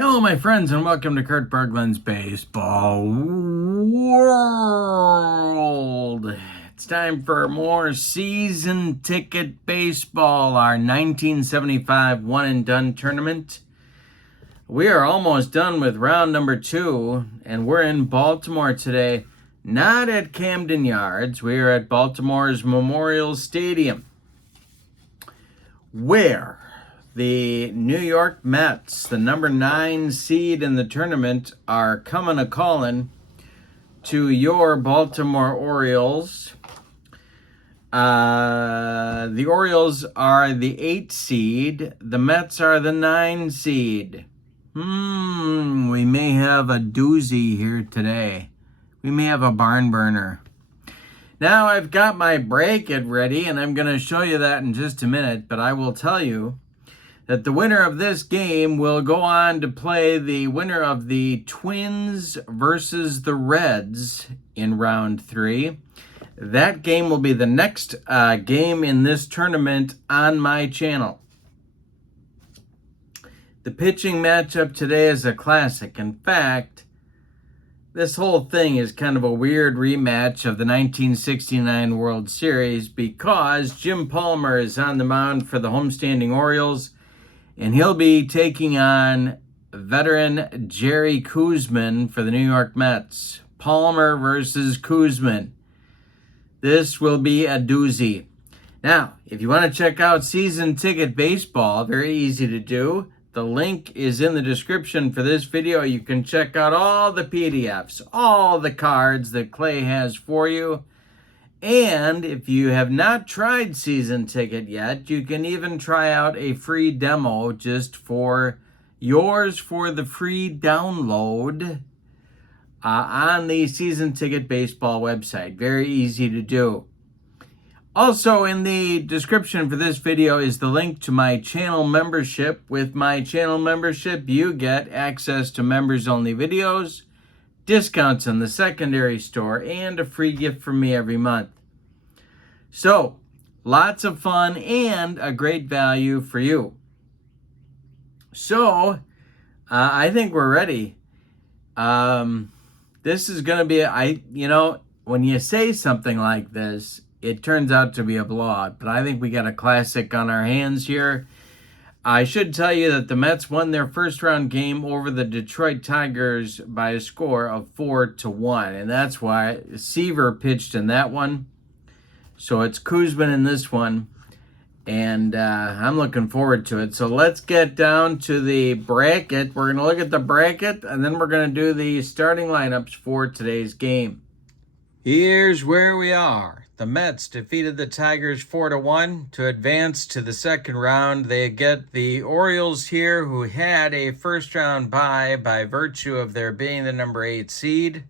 Hello, my friends, and welcome to Kurt Berglund's Baseball World. It's time for more season ticket baseball, our 1975 one-and-done tournament. We are almost done with round number 2, and we're in Baltimore today, not at Camden Yards. We are at Baltimore's Memorial Stadium, where the New York Mets, the number 9 seed in the tournament, are coming a-calling to your Baltimore Orioles. The Orioles are the 8 seed. The Mets are the 9 seed. We may have a doozy here today. We may have a barn burner. Now I've got my bracket ready, and I'm going to show you that in just a minute, but I will tell you that the winner of this game will go on to play the winner of the Twins versus the Reds in round 3. That game will be the next game in this tournament on my channel. The pitching matchup today is a classic. In fact, this whole thing is kind of a weird rematch of the 1969 World Series because Jim Palmer is on the mound for the homestanding Orioles, and he'll be taking on veteran Jerry Koosman for the New York Mets. Palmer versus Koosman. This will be a doozy. Now, if you want to check out season ticket baseball, very easy to do. The link is in the description for this video. You can check out all the PDFs, all the cards that Clay has for you. And if you have not tried season ticket yet, you can even try out a free demo just for yours for the free download on the season ticket baseball website. Very easy to do. Also, in the description for this video is the link to my channel membership. With my channel membership, you get access to members-only videos, discounts in the secondary store, and a free gift from me every month. So, lots of fun and a great value for you. So, I think we're ready. This is going to be, when you say something like this, it turns out to be a blowout. But I think we got a classic on our hands here. I should tell you that the Mets won their first round game over the Detroit Tigers by a score of 4-1. And that's why Seaver pitched in that one. So it's Koosman in this one. And I'm looking forward to it. So let's get down to the bracket. We're going to look at the bracket, and then we're going to do the starting lineups for today's game. Here's where we are. The Mets defeated the Tigers 4-1 to advance to the second round. They get the Orioles here, who had a first round bye by virtue of their being the number 8 seed.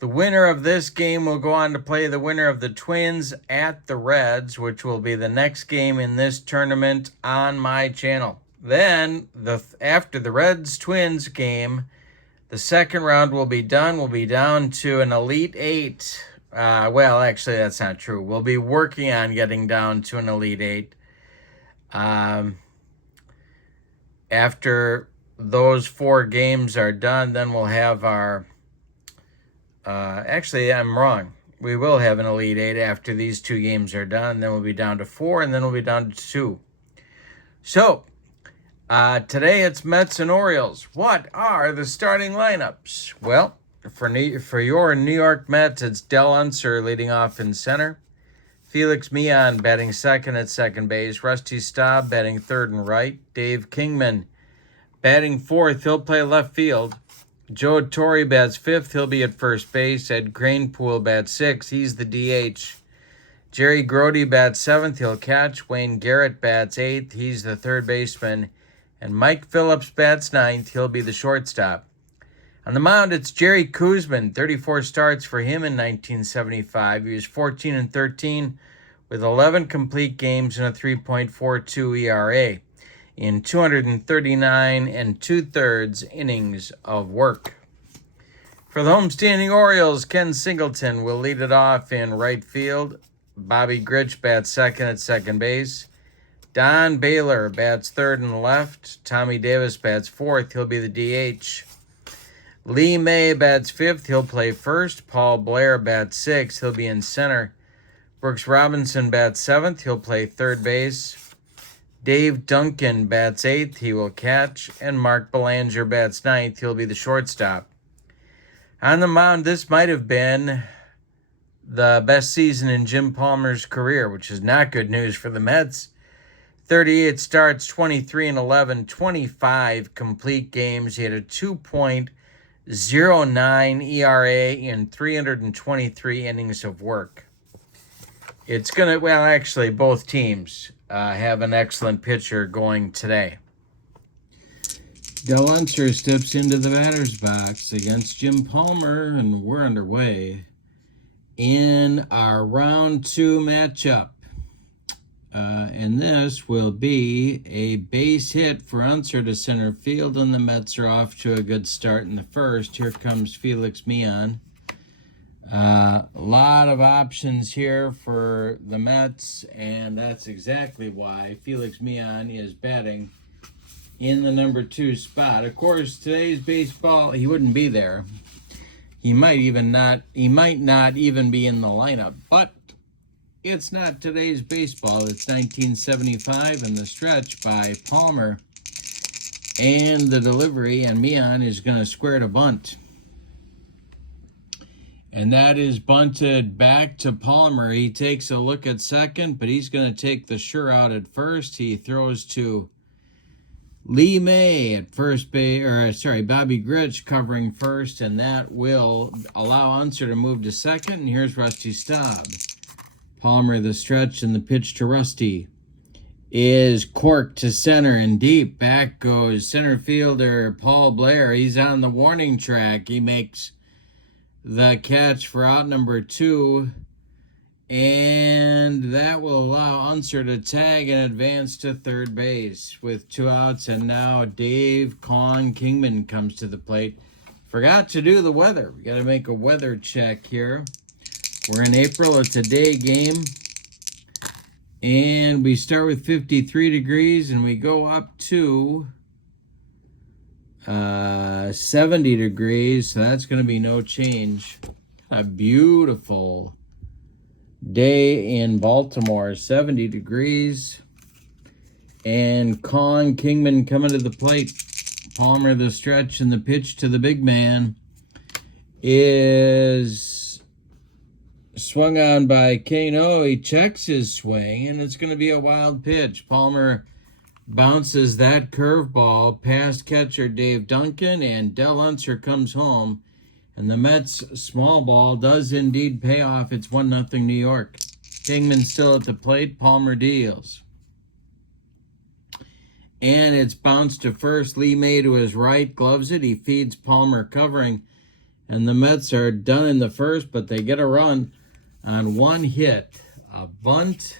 The winner of this game will go on to play the winner of the Twins at the Reds, which will be the next game in this tournament on my channel. Then, after the Reds-Twins game, the second round will be done. We'll be down to an Elite 8. Well, actually, that's not true. We'll be working on getting down to an Elite 8. After those 4 games are done, then we'll have our... actually, I'm wrong. We will have an Elite 8 after these 2 games are done. Then we'll be down to 4, and then we'll be down to 2. So, today it's Mets and Orioles. What are the starting lineups? Well, for your New York Mets, it's Del Unser leading off in center. Felix Millan batting second at second base. Rusty Staub batting third and right. Dave Kingman batting fourth. He'll play left field. Joe Torre bats fifth. He'll be at first base. Ed Kranepool bats sixth. He's the DH. Jerry Grody bats seventh. He'll catch. Wayne Garrett bats eighth. He's the third baseman. And Mike Phillips bats ninth. He'll be the shortstop. On the mound, it's Jerry Koosman. 34 starts for him in 1975. He was 14-13 with 11 complete games and a 3.42 ERA. In 239 2/3 innings of work. For the homestanding Orioles, Ken Singleton will lead it off in right field. Bobby Grich bats second at second base. Don Baylor bats third and left. Tommy Davis bats fourth. He'll be the DH. Lee May bats fifth. He'll play first. Paul Blair bats sixth. He'll be in center. Brooks Robinson bats seventh. He'll play third base. Dave Duncan bats eighth. He will catch. And Mark Belanger bats ninth. He'll be the shortstop. On the mound, this might have been the best season in Jim Palmer's career, which is not good news for the Mets. 38 starts, 23-11, 25 complete games. He had a 2.09 ERA in 323 innings of work. It's going to, well, actually, both teams have an excellent pitcher going today. Del Unser steps into the batter's box against Jim Palmer, and we're underway in our round 2 matchup. And this will be a base hit for Unser to center field, and the Mets are off to a good start in the first. Here comes Felix Millan. A lot of options here for the Mets, and that's exactly why Felix Millan is batting in the number 2 spot. Of course, today's baseball, he wouldn't be there. He might not even be in the lineup, but it's not today's baseball. It's 1975 and the stretch by Palmer and the delivery, and Millan is going to square to bunt. And that is bunted back to Palmer. He takes a look at second, but he's going to take the sure out at first. He throws to Lee May at first base, Bobby Grich covering first, and that will allow Unser to move to second. And here's Rusty Staub. Palmer, the stretch, and the pitch to Rusty is corked to center and deep. Back goes center fielder Paul Blair. He's on the warning track. He makes the catch for out number 2, and that will allow Unser to tag and advance to third base with 2 outs. And now Dave Kingman comes to the plate. Forgot to do the weather. We got to make a weather check here. We're in April. It's a day game. And we start with 53 degrees and we go up to 70 degrees. So that's going to be no change. A beautiful day in Baltimore. 70 degrees. And Kingman coming to the plate. Palmer, the stretch, and the pitch to the big man is swung on by Kano. He checks his swing, and it's going to be a wild pitch. Palmer bounces that curveball past catcher Dave Duncan, and Del Unser comes home. And the Mets' small ball does indeed pay off. It's 1-0 New York. Kingman still at the plate. Palmer deals. And it's bounced to first. Lee May to his right, gloves it. He feeds Palmer covering. And the Mets are done in the first, but they get a run on 1 hit. A bunt,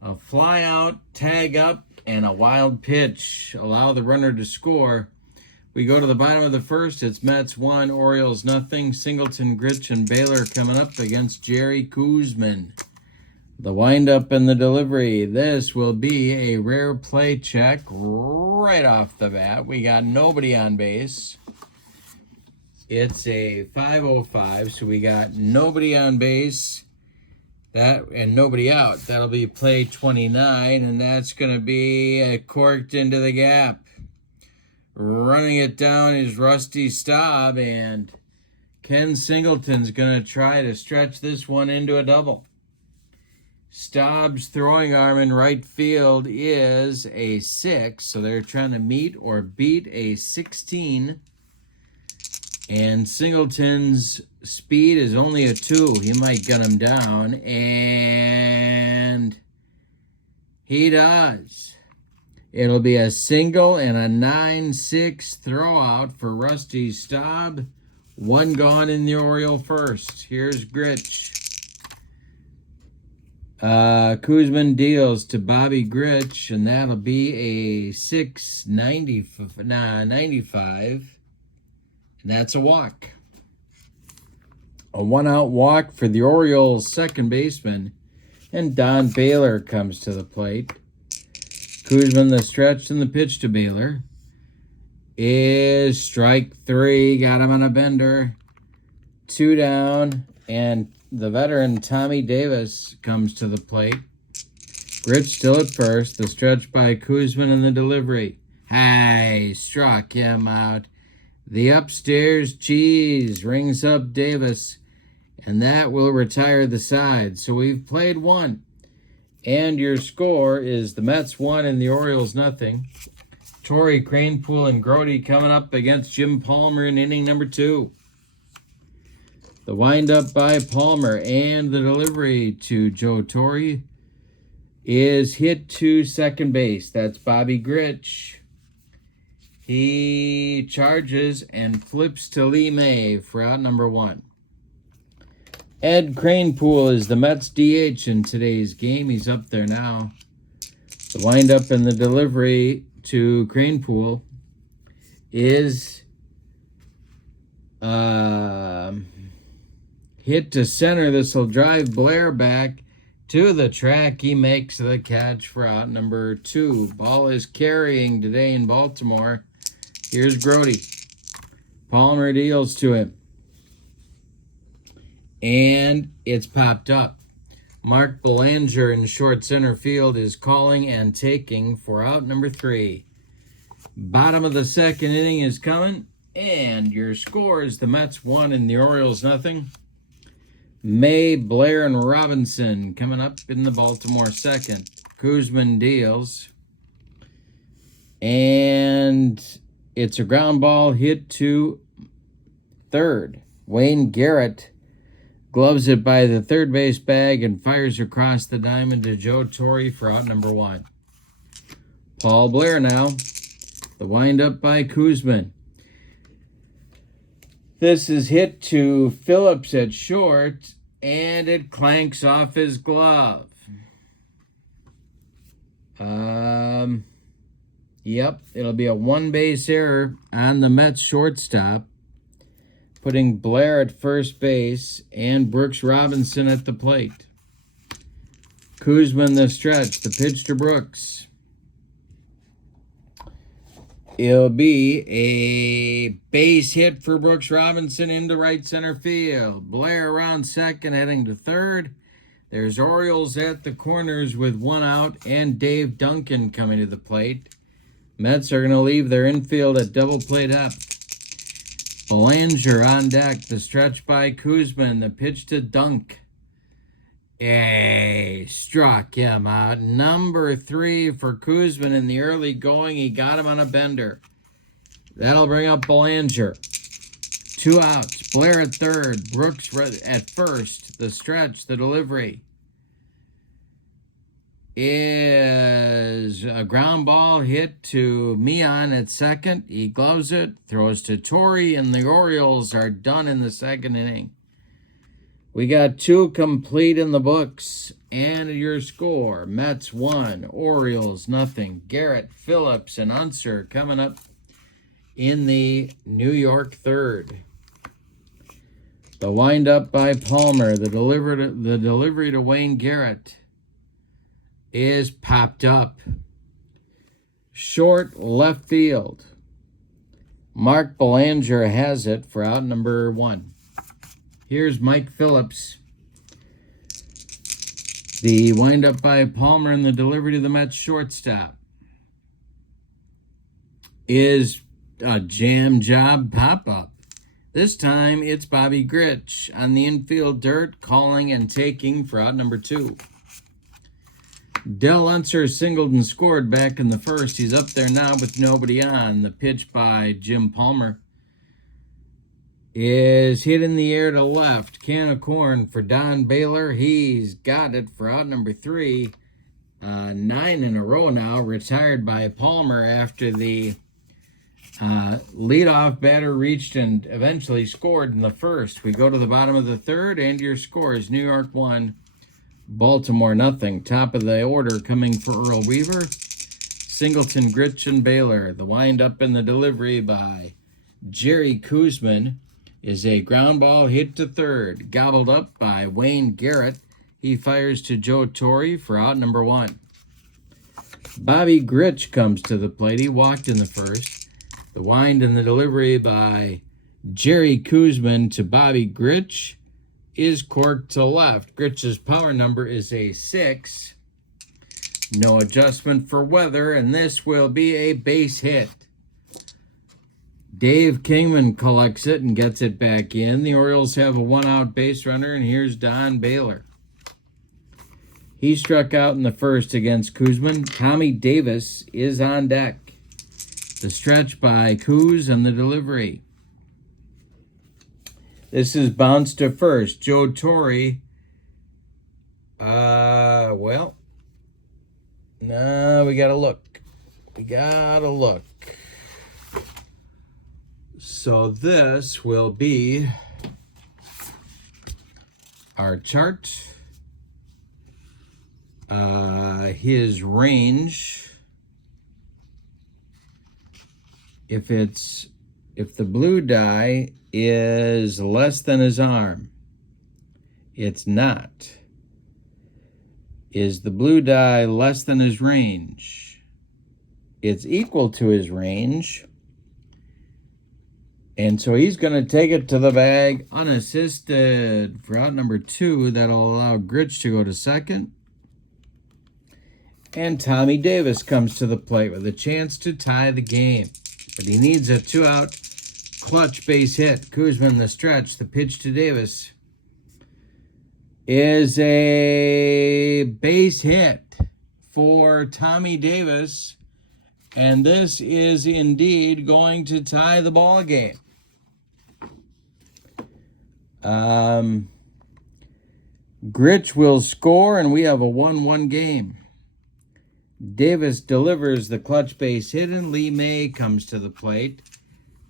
a fly out, tag up, and a wild pitch. Allow the runner to score. We go to the bottom of the first. It's Mets 1, Orioles 0. Singleton, Grich, and Baylor coming up against Jerry Koosman. The windup and the delivery. This will be a rare play check right off the bat. We got nobody on base. It's a 5:05, so we got nobody on base and nobody out. That'll be play 29, and that's going to be corked into the gap. Running it down is Rusty Staub, and Ken Singleton's going to try to stretch this one into a double. Staub's throwing arm in right field is a 6, so they're trying to meet or beat a 16. And Singleton's speed is only a 2. He might get him down, and he does. It'll be a single and a 9-6 throw out for Rusty Staub. 1 gone in the Oriole first. Here's Grich. Koosman deals to Bobby Grich, and that'll be a 6.95. And that's a walk. A 1-out walk for the Orioles' second baseman. And Don Baylor comes to the plate. Koosman, the stretch, and the pitch to Baylor is strike 3. Got him on a bender. 2 down, and the veteran Tommy Davis comes to the plate. Gritch still at first. The stretch by Koosman and the delivery. Hey, struck him out. The upstairs cheese rings up Davis, and that will retire the side. So we've played 1. And your score is the Mets 1 and the Orioles nothing. Tourney, Cranepool, and Grody coming up against Jim Palmer in inning number 2. The windup by Palmer and the delivery to Joe Torre is hit to second base. That's Bobby Gritch. He charges and flips to Lee May for out number 1. Ed Cranepool is the Mets DH in today's game. He's up there now. The windup and the delivery to Cranepool is hit to center. This will drive Blair back to the track. He makes the catch for out number 2. Ball is carrying today in Baltimore. Here's Grody. Palmer deals to him. And it's popped up. Mark Belanger in short center field is calling and taking for out number 3. Bottom of the second inning is coming, and your score is the Mets 1 and the Orioles nothing. May, Blair, and Robinson coming up in the Baltimore second. Koosman deals. And it's a ground ball hit to third. Wayne Garrett gloves it by the third base bag and fires across the diamond to Joe Torre for out number 1. Paul Blair now. The windup by Koosman. This is hit to Phillips at short, and it clanks off his glove. Yep, it'll be a 1-base error on the Mets shortstop, putting Blair at first base and Brooks Robinson at the plate. Koosman the stretch, the pitch to Brooks. It'll be a base hit for Brooks Robinson into right center field. Blair around second, heading to third. There's Orioles at the corners with 1 out, and Dave Duncan coming to the plate. Mets are going to leave their infield at double play depth. Belanger on deck, the stretch by Koosman, the pitch to Dunk. Struck him out. Number 3 for Koosman in the early going. He got him on a bender. That'll bring up Belanger. 2 outs. Blair at third. Brooks at first. The stretch, the delivery is a ground ball hit to Mian at second. He gloves it, throws to Torre, and the Orioles are done in the second inning. We got 2 complete in the books, and your score, Mets 1, Orioles nothing. Garrett, Phillips, and Unser coming up in the New York third. The windup by Palmer, the delivery to Wayne Garrett is popped up. Short left field. Mark Belanger has it for out number 1. Here's Mike Phillips. The windup by Palmer and the delivery to the Mets shortstop is a jam job pop-up. This time it's Bobby Gritch on the infield dirt, calling and taking for out number 2. Del Unser singled and scored back in the first. He's up there now with nobody on. The pitch by Jim Palmer is hit in the air to left. Can of corn for Don Baylor. He's got it for out number 3. 9 in a row now, retired by Palmer after the leadoff batter reached and eventually scored in the first. We go to the bottom of the third, and your score is New York 1, Baltimore nothing. Top of the order coming for Earl Weaver, Singleton, Gritch, and Baylor. The windup and the delivery by Jerry Koosman is a ground ball hit to third, gobbled up by Wayne Garrett. He fires to Joe Torre for out number 1. Bobby Grich comes to the plate. He walked in the first. The wind and the delivery by Jerry Koosman to Bobby Grich is corked to left. Grich's power number is a 6. No adjustment for weather, and this will be a base hit. Dave Kingman collects it and gets it back in. The Orioles have a 1-out base runner, and here's Don Baylor. He struck out in the first against Koosman. Tommy Davis is on deck. The stretch by Koos and the delivery. This is bounced to first. Joe Torre. No, we gotta look. So this will be our chart. His range, if the blue die is less than his arm, it's not. Is the blue die less than his range? It's equal to his range. And so he's going to take it to the bag unassisted for out number 2. That'll allow Grich to go to second. And Tommy Davis comes to the plate with a chance to tie the game. But he needs a 2-out clutch base hit. Koosman the stretch. The pitch to Davis is a base hit for Tommy Davis. And this is indeed going to tie the ball game. Grich will score, and we have a 1-1 game. Davis delivers the clutch base hit, and Lee May comes to the plate.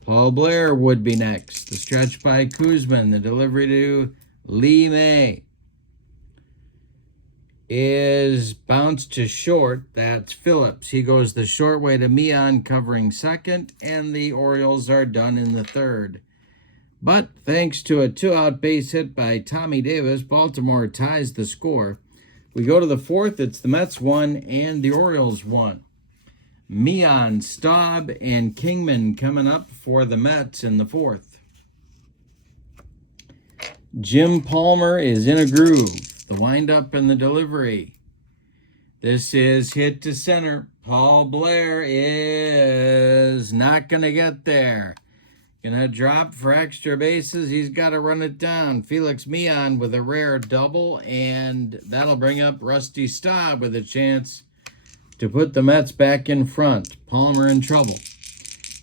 Paul Blair would be next. The stretch by Koosman. The delivery to Lee May is bounced to short. That's Phillips. He goes the short way to Meehan, covering second, and the Orioles are done in the third. But thanks to a 2-out base hit by Tommy Davis, Baltimore ties the score. We go to the fourth. It's the Mets 1 and the Orioles 1. Meehan, Staub, and Kingman coming up for the Mets in the fourth. Jim Palmer is in a groove. The windup and the delivery. This is hit to center. Paul Blair is not going to get there. Gonna drop for extra bases. He's got to run it down. Felix Meehan with a rare double, and that'll bring up Rusty Staub with a chance to put the Mets back in front. Palmer in trouble.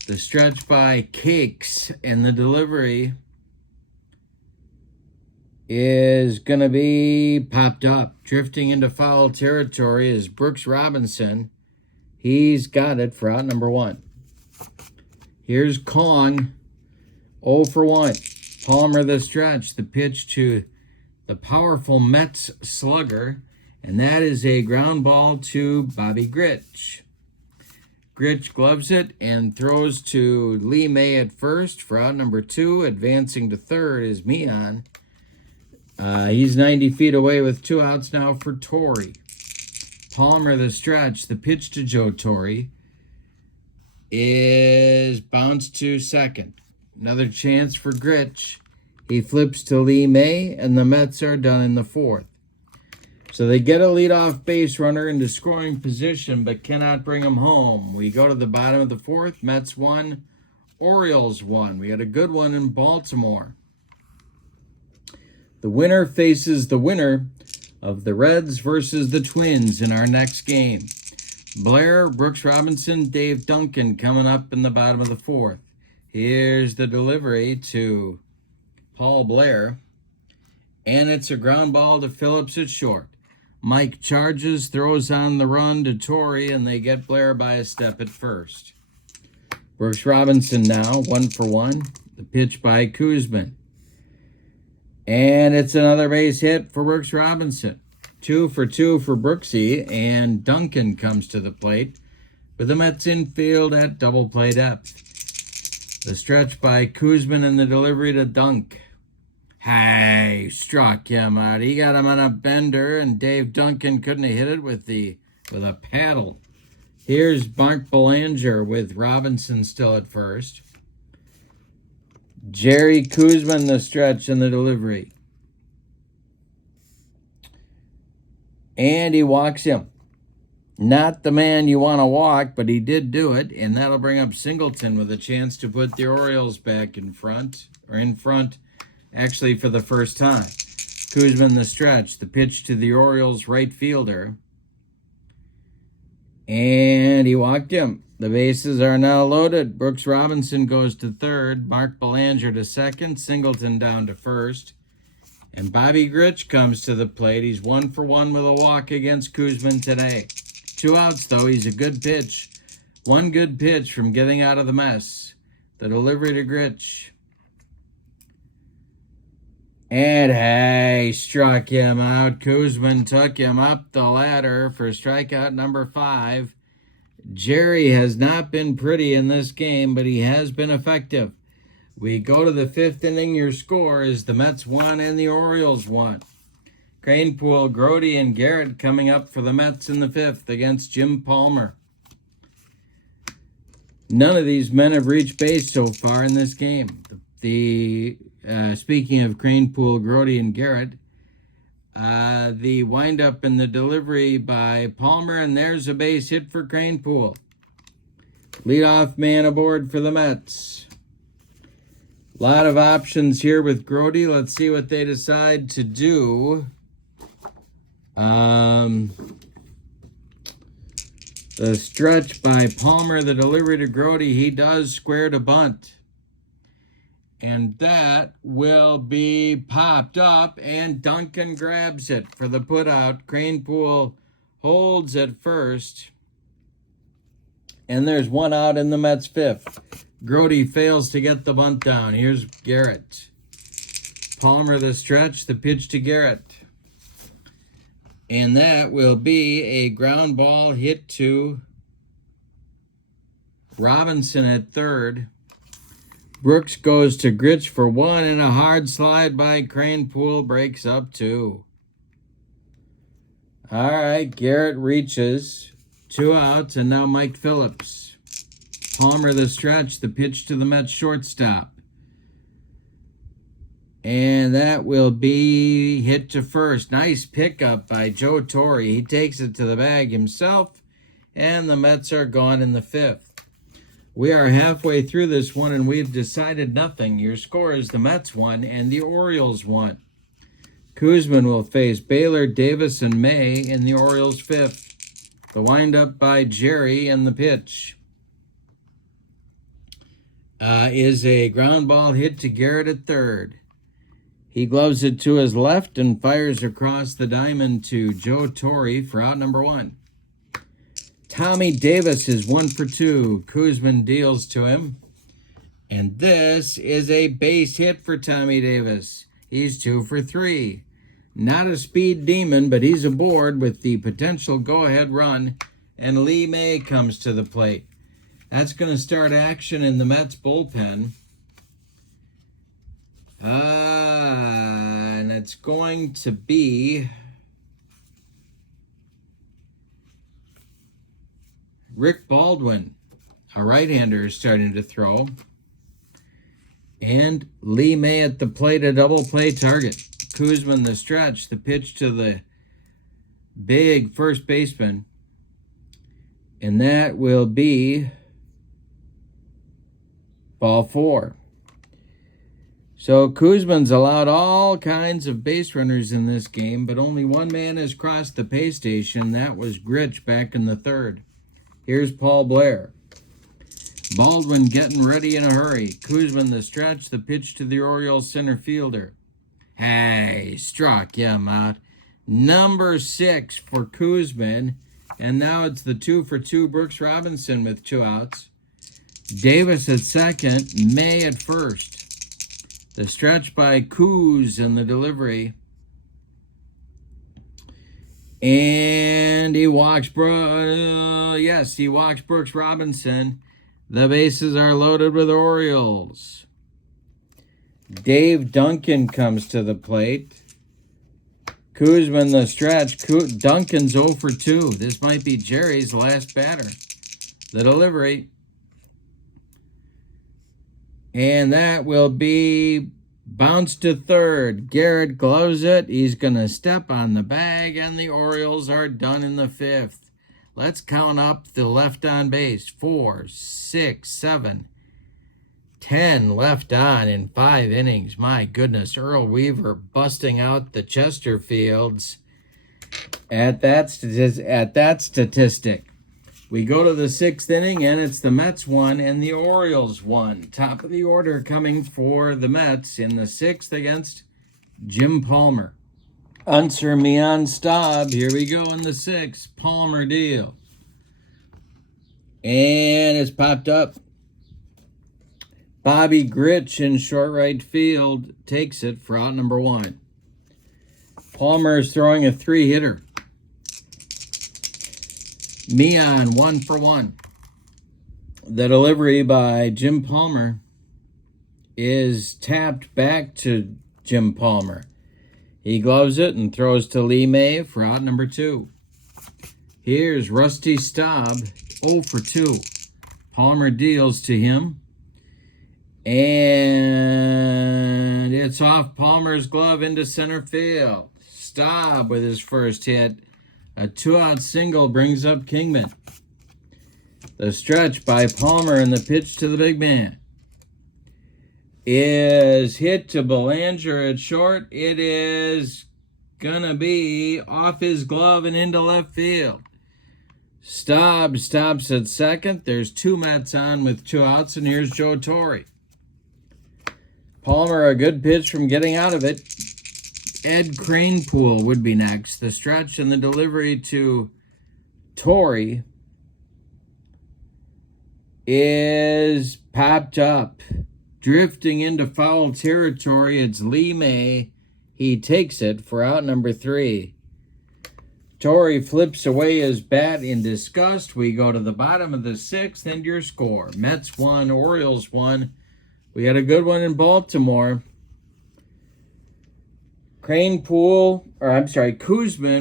The stretch by Cakes, and the delivery is going to be popped up. Drifting into foul territory is Brooks Robinson. He's got it for out number 1. Here's Kong. 0 for 1. Palmer the stretch. The pitch to the powerful Mets slugger. And that is a ground ball to Bobby Grich. Grich gloves it and throws to Lee May at first for out number 2. Advancing to third is Meehan. He's 90 feet away with 2 outs now for Torre. Palmer the stretch. The pitch to Joe Torre is bounced to second. Another chance for Grich. He flips to Lee May, and the Mets are done in the fourth. So they get a leadoff base runner into scoring position, but cannot bring him home. We go to the bottom of the fourth. Mets 1, Orioles 1. We had a good one in Baltimore. The winner faces the winner of the Reds versus the Twins in our next game. Blair, Brooks Robinson, Dave Duncan coming up in the bottom of the fourth. Here's the delivery to Paul Blair, and it's a ground ball to Phillips at short. Mike charges, throws on the run to Torre, and they get Blair by a step at first. Brooks Robinson now, 1 for 1. The pitch by Koosman. And it's another base hit for Brooks Robinson. 2 for 2 for Brooksy, and Duncan comes to the plate with the Mets infield at double play depth. The stretch by Koosman and the delivery to Dunk. Hey, struck him out. He got him on a bender, and Dave Duncan couldn't have hit it with a paddle. Here's Mark Belanger with Robinson still at first. Jerry Koosman, the stretch and the delivery. And he walks him. Not the man you want to walk, but he did do it, and that'll bring up Singleton with a chance to put the Orioles back in front, actually for the first time. Koosman, the stretch, the pitch to the Orioles right fielder. And he walked him. The bases are now loaded. Brooks Robinson goes to third. Mark Belanger to second. Singleton down to first. And Bobby Grich comes to the plate. He's 1 for 1 with a walk against Koosman today. 2 outs, though. He's a good pitch. 1 good pitch from getting out of the mess. The delivery to Grich. And hey, struck him out. Koosman took him up the ladder for strikeout number 5. Jerry has not been pretty in this game, but he has been effective. We go to the 5th inning. Your score is the Mets 1 and the Orioles 1. Cranepool, Grody, and Garrett coming up for the Mets in the 5th against Jim Palmer. None of these men have reached base so far in this game. Speaking of Cranepool, Grody, and Garrett, the windup and the delivery by Palmer, and there's a base hit for Cranepool. Leadoff man aboard for the Mets. A lot of options here with Grody. Let's see what they decide to do. The stretch by Palmer, the delivery to Grody, he does square to bunt. And that will be popped up, and Duncan grabs it for the putout. Cranepool holds at first. And there's 1 out in the Mets' 5th. Grody fails to get the bunt down. Here's Garrett. Palmer the stretch, the pitch to Garrett. And that will be a ground ball hit to Robinson at third. Brooks goes to Grich for 1, and a hard slide by Cranepool breaks up 2. All right, Garrett reaches. 2 outs, and now Mike Phillips. Palmer the stretch, the pitch to the Mets shortstop. And that will be hit to first. Nice pickup by Joe Torre. He takes it to the bag himself, and the Mets are gone in the 5th. We are halfway through this one, and we've decided nothing. Your score is the Mets 1 and the Orioles 1. Koosman will face Baylor, Davis, and May in the Orioles' 5th. The windup by Jerry, and the pitch is a ground ball hit to Garrett at third. He gloves it to his left and fires across the diamond to Joe Torre for out number 1. Tommy Davis is 1 for 2. Koosman deals to him. And this is a base hit for Tommy Davis. He's 2 for 3. Not a speed demon, but he's aboard with the potential go-ahead run. And Lee May comes to the plate. That's going to start action in the Mets bullpen. And it's going to be Rick Baldwin, a right-hander, is starting to throw. And Lee May at the plate, a double play target. Koosman the stretch, the pitch to the big first baseman. And that will be ball 4. So Koosman's allowed all kinds of base runners in this game, but only 1 man has crossed the pay station. That was Grich back in the 3rd. Here's Paul Blair. Baldwin getting ready in a hurry. Koosman the stretch, the pitch to the Orioles center fielder. Hey, struck him out. Number 6 for Koosman. And now it's the 2 for 2 Brooks Robinson with 2 outs. Davis at second, May at first. The stretch by Koos and the delivery. And he walks, he walks Brooks Robinson. The bases are loaded with Orioles. Dave Duncan comes to the plate. Koosman the stretch. Duncan's 0 for 2. This might be Jerry's last batter. The delivery. And that will be bounced to third. Garrett gloves it. He's going to step on the bag, and the Orioles are done in the fifth. Let's count up the left on base. 4, 6, 7, 10 left on in 5 innings. My goodness, Earl Weaver busting out the Chesterfields at that statistic. We go to the 6th inning, and it's the Mets 1 and the Orioles 1. Top of the order coming for the Mets in the 6th against Jim Palmer. Unser Mian Staub. Here we go in the 6th. Palmer deal. And it's popped up. Bobby Grich in short right field takes it for out number 1. Palmer is throwing a 3-hitter. Mian 1 for 1. The delivery by Jim Palmer is tapped back to Jim Palmer. He gloves it and throws to Lee May for out number 2. Here's Rusty Staub, 0 for 2. Palmer deals to him. And it's off Palmer's glove into center field. Staub with his first hit. A 2-out single brings up Kingman. The stretch by Palmer and the pitch to the big man is hit to Belanger at short. It is going to be off his glove and into left field. Staub stops at second. There's 2 Mets on with 2 outs, and here's Joe Torre. Palmer, a good pitch from getting out of it. Ed Kranepool would be next. The stretch and the delivery to Torre is popped up. Drifting into foul territory, it's Lee May. He takes it for out number 3. Torre flips away his bat in disgust. We go to the bottom of the 6th, and your score. Mets 1, Orioles 1. We had a good one in Baltimore. Koosman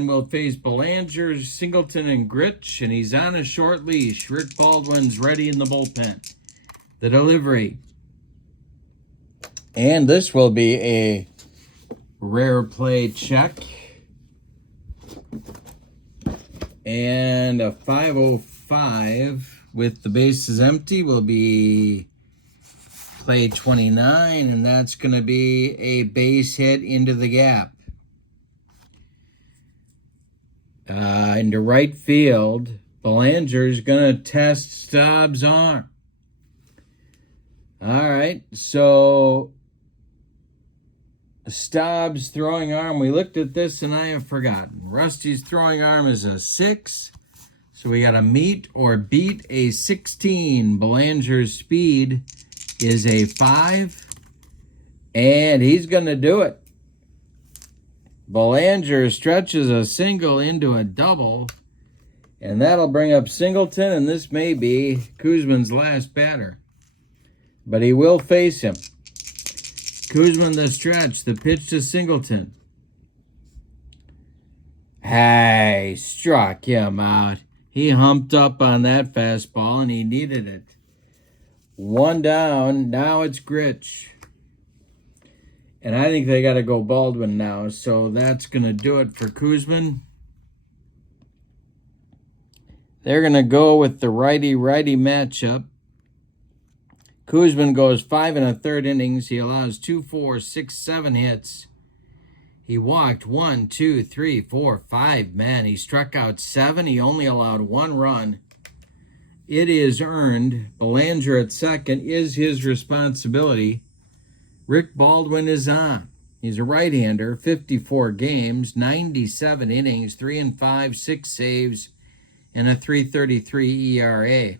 will face Belanger, Singleton, and Grich, and he's on a short leash. Rick Baldwin's ready in the bullpen. The delivery. And this will be a rare play check. And a 5:05 with the bases empty will be play 29, and that's going to be a base hit into the gap. Into right field, Belanger's going to test Staub's arm. All right, so Staub's throwing arm, we looked at this and I have forgotten. Rusty's throwing arm is a 6, so we got to meet or beat a 16. Belanger's speed is a 5, and he's going to do it. Belanger stretches a single into a double, and that'll bring up Singleton, and this may be Koosman's last batter. But he will face him. Koosman the stretch, the pitch to Singleton. Hey, struck him out. He humped up on that fastball, and he needed it. 1 down. Now it's Grich. And I think they got to go Baldwin now. So that's going to do it for Koosman. They're going to go with the righty-righty matchup. Koosman goes 5 1/3 innings. He allows 2, 4, 6, 7 hits. He walked 1, 2, 3, 4, 5 men. He struck out 7. He only allowed 1 run. It is earned. Belanger at second is his responsibility. Rick Baldwin is on. He's a right-hander, 54 games, 97 innings, 3 5, 6 saves, and a 3.33 ERA.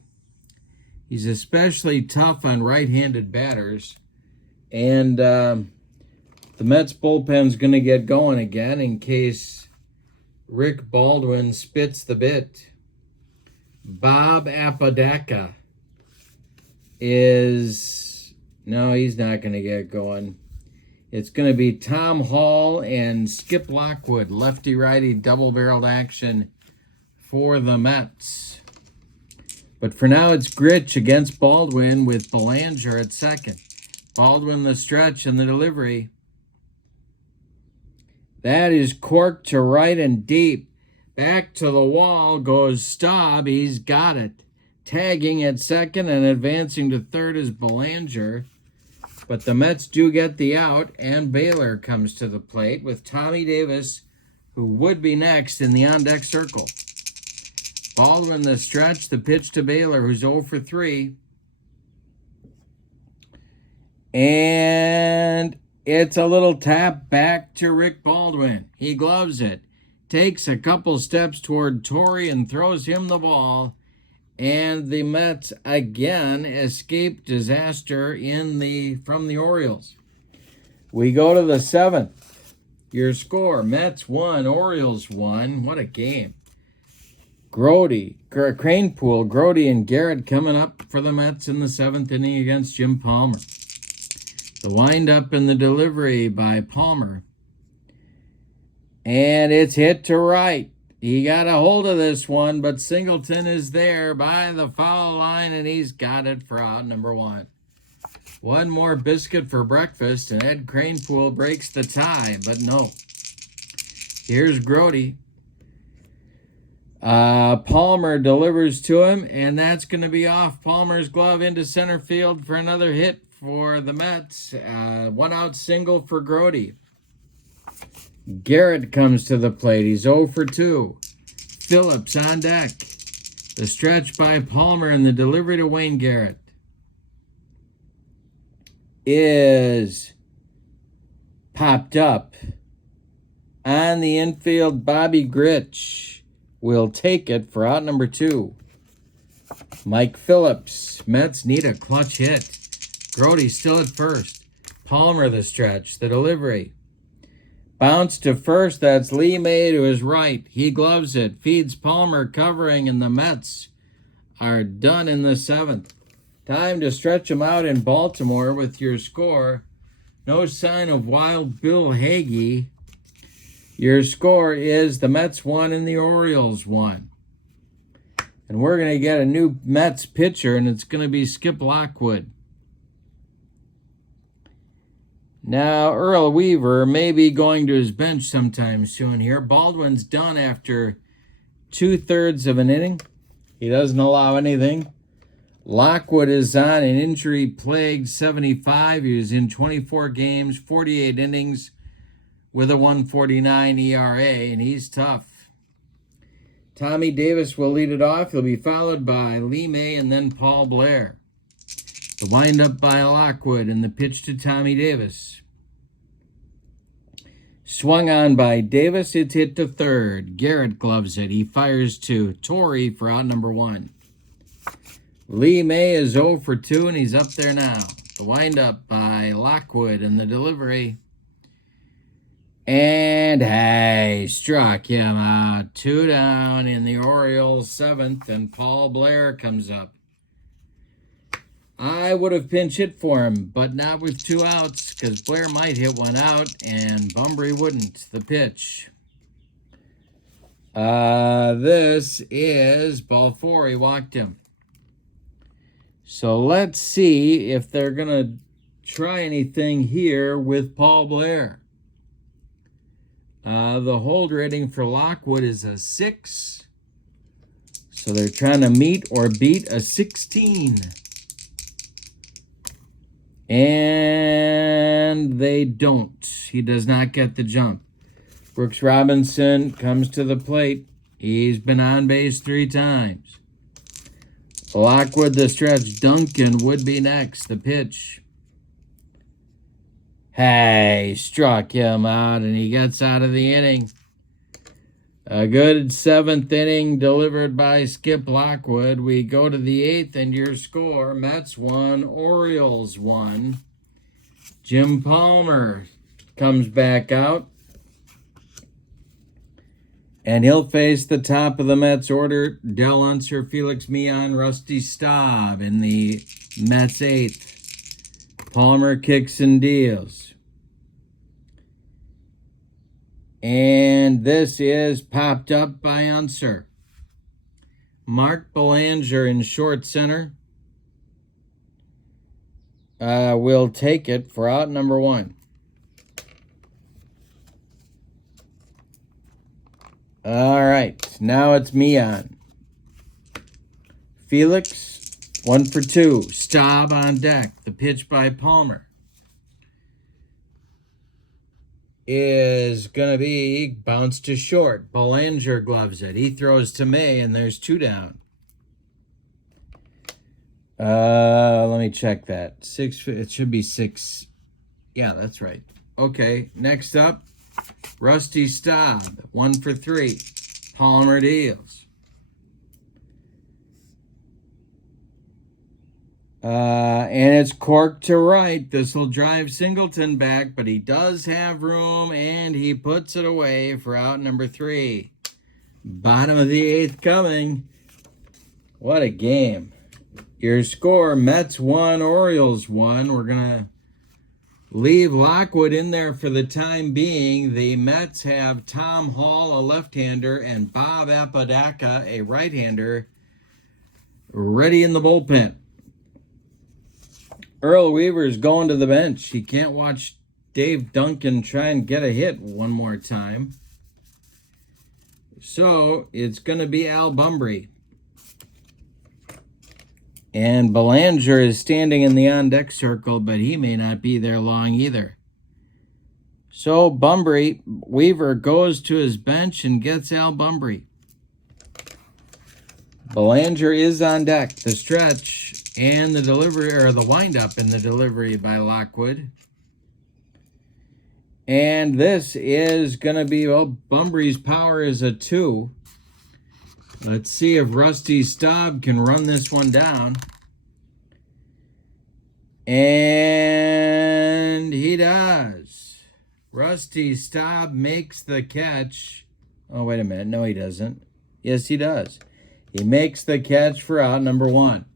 He's especially tough on right-handed batters. And the Mets bullpen's going to get going again in case Rick Baldwin spits the bit. Bob Apodaca is... No, he's not going to get going. It's going to be Tom Hall and Skip Lockwood, lefty-righty double-barreled action for the Mets. But for now, it's Grich against Baldwin with Belanger at second. Baldwin the stretch and the delivery. That is corked to right and deep. Back to the wall goes Staub. He's got it. Tagging at second and advancing to third is Belanger. But the Mets do get the out, and Baylor comes to the plate with Tommy Davis, who would be next in the on-deck circle. Baldwin the stretch, the pitch to Baylor, who's 0 for 3. And it's a little tap back to Rick Baldwin. He gloves it, takes a couple steps toward Tourney and throws him the ball. And the Mets again escape disaster from the Orioles. We go to the 7th. Your score, Mets 1, Orioles 1. What a game. Cranepool, Grody, and Garrett coming up for the Mets in the 7th inning against Jim Palmer. The windup and the delivery by Palmer. And it's hit to right. He got a hold of this one, but Singleton is there by the foul line, and he's got it for out number 1. One more biscuit for breakfast, and Ed Cranepool breaks the tie, but no. Here's Grody. Palmer delivers to him, and that's going to be off Palmer's glove into center field for another hit for the Mets. One out single for Grody. Garrett comes to the plate. He's 0 for 2. Phillips on deck. The stretch by Palmer and the delivery to Wayne Garrett is popped up on the infield. Bobby Grich will take it for out number 2. Mike Phillips. Mets need a clutch hit. Grody still at first. Palmer the stretch. The delivery. Bounce to first. That's Lee May to his right. He gloves it. Feeds Palmer covering, and the Mets are done in the 7th. Time to stretch them out in Baltimore with your score. No sign of Wild Bill Hagee. Your score is the Mets 1 and the Orioles 1. And we're going to get a new Mets pitcher, and it's going to be Skip Lockwood. Now, Earl Weaver may be going to his bench sometime soon here. Baldwin's done after 2/3 of an inning. He doesn't allow anything. Lockwood is on an injury-plagued 75. He was in 24 games, 48 innings with a 1.49 ERA, and he's tough. Tommy Davis will lead it off. He'll be followed by Lee May and then Paul Blair. The windup by Lockwood and the pitch to Tommy Davis. Swung on by Davis. It's hit to third. Garrett gloves it. He fires to Tourney for out number 1. Lee May is 0 for 2, and he's up there now. The windup by Lockwood and the delivery. And hey, struck him out. 2 down in the Orioles 7th, and Paul Blair comes up. I would have pinch hit for him, but not with 2 outs, because Blair might hit one out, and Bumbry wouldn't. The pitch. This is ball 4. He walked him. So let's see if they're going to try anything here with Paul Blair. The hold rating for Lockwood is a 6. So they're trying to meet or beat a 16. And they don't. He does not get the jump. Brooks Robinson comes to the plate. He's been on base 3 times. Lockwood the stretch. Duncan would be next. The pitch. Hey, struck him out, and he gets out of the inning. A good 7th inning delivered by Skip Lockwood. We go to the 8th, and your score, Mets 1, Orioles 1. Jim Palmer comes back out, and he'll face the top of the Mets order, Del Unser, Felix Millan, Rusty Staub in the Mets 8th. Palmer kicks and deals. And this is popped up by Unser. Mark Belanger in short center. Will take it for out number 1. All right, now it's me on. Felix, 1 for 2. Staub on deck. The pitch by Palmer is going to be bounced to short. Belanger gloves it. He throws to May, and there's 2 down. Let me check that. 6. It should be 6. Yeah, that's right. Okay, next up, Rusty Staub, 1 for 3. Palmer deals. And it's corked to right. This will drive Singleton back, but he does have room, and he puts it away for out number 3. Bottom of the 8th coming. What a game. Your score, Mets 1, Orioles 1. We're going to leave Lockwood in there for the time being. The Mets have Tom Hall, a left-hander, and Bob Apodaca, a right-hander, ready in the bullpen. Earl Weaver's going to the bench. He can't watch Dave Duncan try and get a hit one more time. So it's going to be Al Bumbry. And Belanger is standing in the on-deck circle, but he may not be there long either. So Weaver goes to his bench and gets Al Bumbry. Belanger is on deck. The stretch and the delivery, or the windup in the delivery by Lockwood. And this is going to be, well, Bumbry's power is a 2. Let's see if Rusty Staub can run this one down. And he does. Rusty Staub makes the catch. Oh, wait a minute. No, he doesn't. Yes, he does. He makes the catch for out number 1.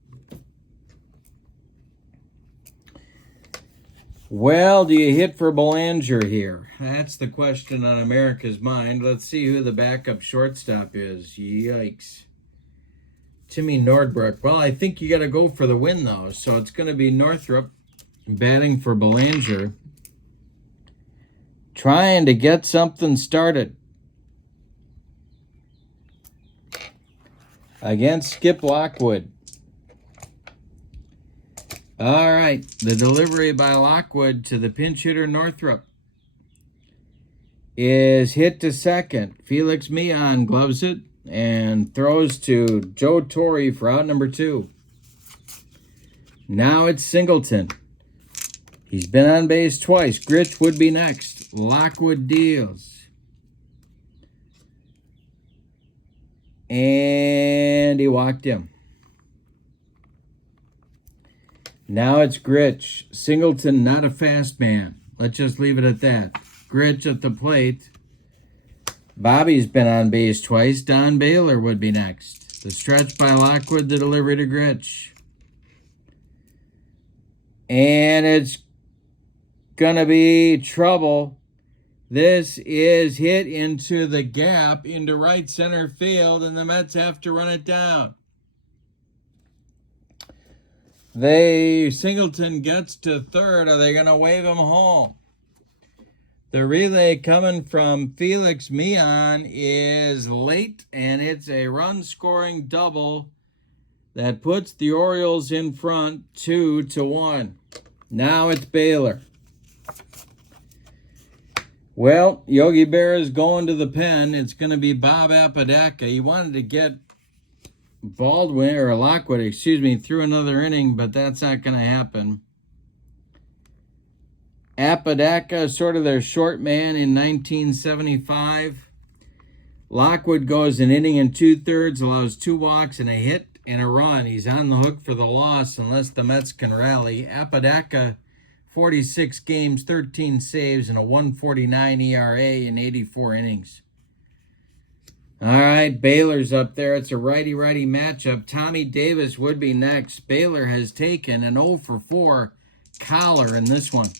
Well, do you hit for Belanger here? That's the question on America's mind. Let's see who the backup shortstop is. Yikes. Timmy Nordbrook. Well, I think you got to go for the win, though. So it's going to be Northrup batting for Belanger, trying to get something started against Skip Lockwood. All right, the delivery by Lockwood to the pinch hitter Northrup is hit to second. Felix Meehan gloves it and throws to Joe Torre for out number 2. Now it's Singleton. He's been on base twice. Gritch would be next. Lockwood deals. And he walked him. Now it's Gritch. Singleton, not a fast man. Let's just leave it at that. Gritch at the plate. Bobby's been on base twice. Don Baylor would be next. The stretch by Lockwood, the delivery to Gritch. And it's going to be trouble. This is hit into the gap into right center field, and the Mets have to run it down. Singleton gets to third. Are they going to wave him home? The relay coming from Felix Meehan is late, and it's a run-scoring double that puts the Orioles in front 2-1. Now it's Baylor. Well, Yogi Berra is going to the pen. It's going to be Bob Apodaca. He wanted to get Lockwood, through another inning, but that's not going to happen. Apodaca is sort of their short man in 1975. Lockwood goes an inning and 2/3, allows 2 walks and a hit and a run. He's on the hook for the loss unless the Mets can rally. Apodaca, 46 games, 13 saves, and a 1.49 ERA in 84 innings. All right, Baylor's up there. It's a righty-righty matchup. Tommy Davis would be next. Baylor has taken an 0-for-4 collar in this one.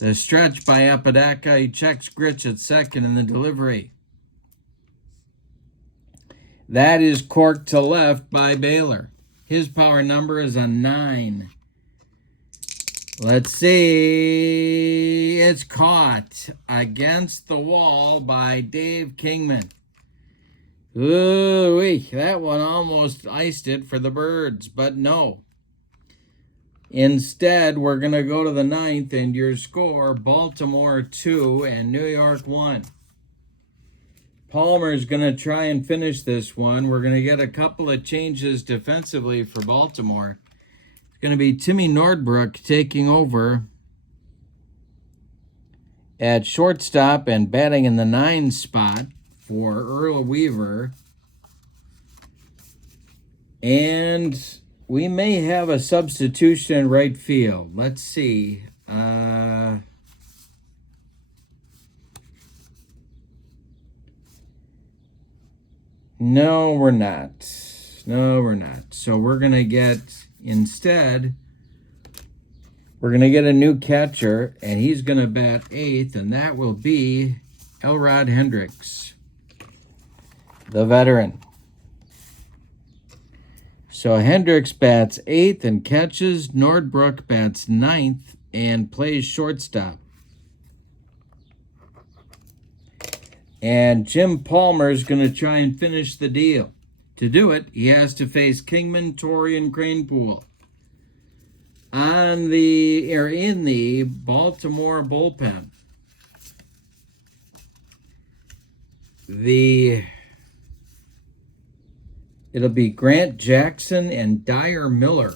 The stretch by Apodaca. He checks Gritch at second in the delivery. That is corked to left by Baylor. His power number is a 9. Let's see. It's caught against the wall by Dave Kingman. Ooh, that one almost iced it for the Birds, but no. Instead, we're going to go to the 9th, and your score, Baltimore 2 and New York 1. Palmer's going to try and finish this one. We're going to get a couple of changes defensively for Baltimore. It's going to be Timmy Nordbrook taking over at shortstop and batting in the 9 spot for Earl Weaver. And we may have a substitution in right field. Let's see. No, we're not. So we're going to get, instead, we're going to get a new catcher, and he's going to bat 8th, and that will be Elrod Hendricks, the veteran. So Hendricks bats 8th and catches. Nordbrook bats 9th and plays shortstop. And Jim Palmer's going to try and finish the deal. To do it, he has to face Kingman, Tourney, and Cranepool in the Baltimore bullpen. It'll be Grant Jackson and Dyer Miller.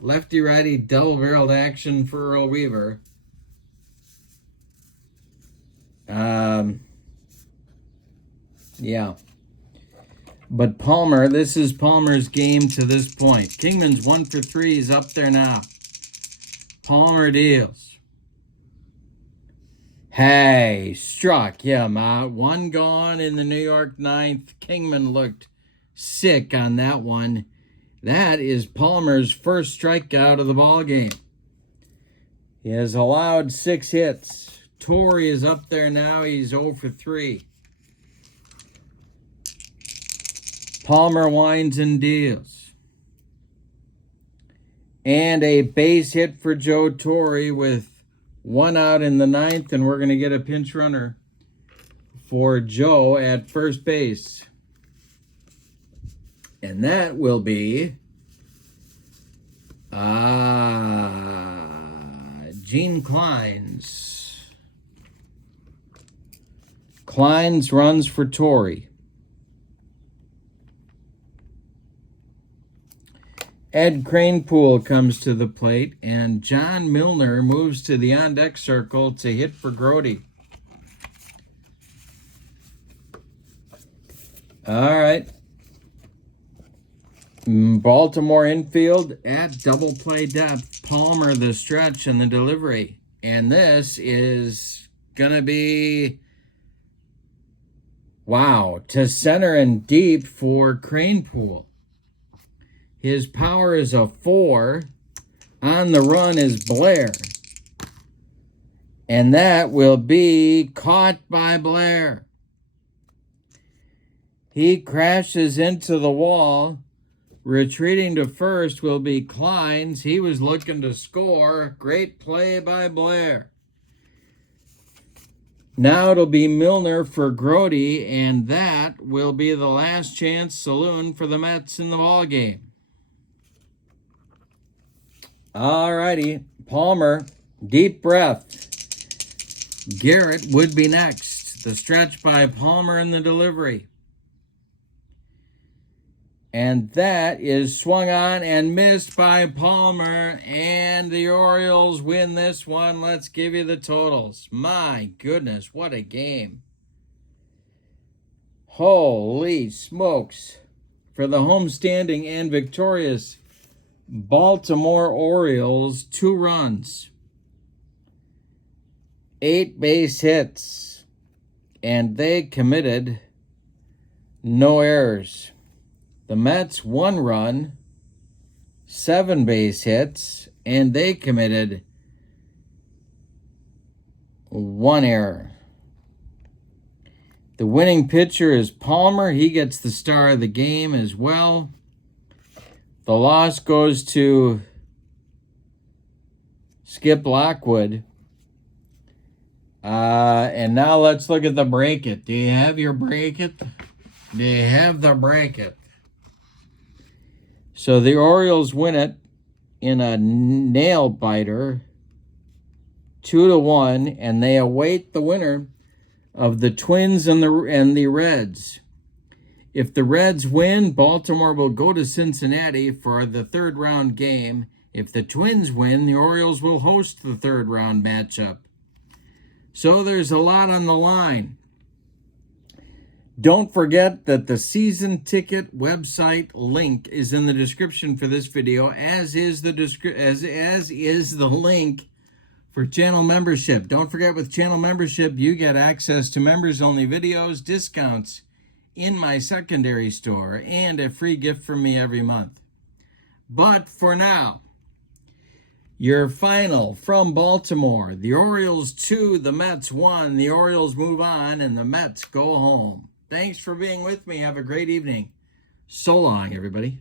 Lefty-righty double-barreled action for Earl Weaver. Yeah. But Palmer, this is Palmer's game to this point. Kingman's 1 for 3. He's up there now. Palmer deals. Hey, struck him out. 1 gone in the New York 9th. Kingman looked sick on that one. That is Palmer's first strikeout of the ball game. He has allowed 6 hits. Tourney is up there now. He's 0 for 3. Palmer winds and deals. And a base hit for Joe Torre with 1 out in the 9th, and we're going to get a pinch runner for Joe at first base. And that will be Gene Kleins. Kleins runs for Torrey. Ed Cranepool comes to the plate, and John Milner moves to the on-deck circle to hit for Grody. All right. Baltimore infield at double play depth. Palmer the stretch and the delivery. And this is going to be, wow, to center and deep for Cranepool. His power is a 4. On the run is Blair. And that will be caught by Blair. He crashes into the wall. Retreating to first will be Kleins. He was looking to score. Great play by Blair. Now it'll be Milner for Grody, and that will be the last chance saloon for the Mets in the ballgame. All righty, Palmer, deep breath. Garrett would be next. The stretch by Palmer and the delivery. And that is swung on and missed by Palmer, and the Orioles win this one. Let's give you the totals. My goodness, what a game. Holy smokes. For the homestanding and victorious Baltimore Orioles, 2 runs, 8 base hits, and they committed no errors. The Mets, 1 run, 7 base hits, and they committed 1 error. The winning pitcher is Palmer. He gets the star of the game as well. The loss goes to Skip Lockwood. And now let's look at the bracket. Do you have your bracket? Do you have the bracket? So the Orioles win it in a nail biter, 2-1, and they await the winner of the Twins and the Reds. If the Reds win, Baltimore will go to Cincinnati for the third round game. If the Twins win, the Orioles will host the third round matchup. So there's a lot on the line. Don't forget that the season ticket website link is in the description for this video, as is the link for channel membership. Don't forget, with channel membership, you get access to members-only videos, discounts in my secondary store, and a free gift from me every month. But for now, your final from Baltimore: the Orioles 2, the Mets 1. The Orioles move on, and the Mets go home. Thanks for being with me. Have a great evening. So long, everybody.